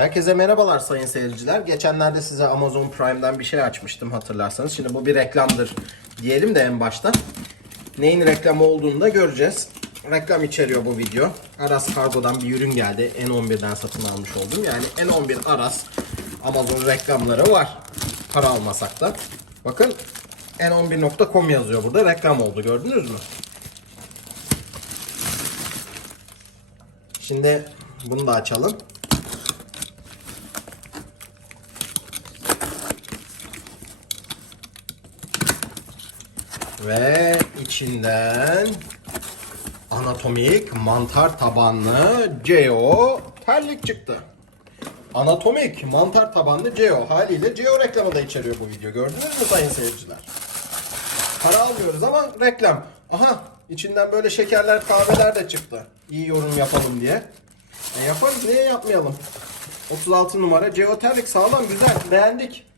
Herkese merhabalar sayın seyirciler. Geçenlerde size Amazon Prime'den bir şey açmıştım hatırlarsanız. Şimdi bu bir reklamdır diyelim de en başta. Neyin reklamı olduğunu da göreceğiz. Reklam içeriyor bu video. Aras Kargo'dan bir ürün geldi. N11'den satın almış oldum. Yani N11 Aras Amazon reklamları var. Para almasak da. Bakın n11.com yazıyor burada. Reklam oldu gördünüz mü? Şimdi bunu da açalım. Ve içinden anatomik mantar tabanlı Geo terlik çıktı. Anatomik mantar tabanlı Geo haliyle Geo reklamı da içeriyor bu video. Gördünüz mü sayın seyirciler? Para almıyoruz ama reklam. Aha içinden böyle şekerler kahveler de çıktı. İyi yorum yapalım diye. E yaparız niye yapmayalım? 36 numara Geoterlik sağlam güzel beğendik.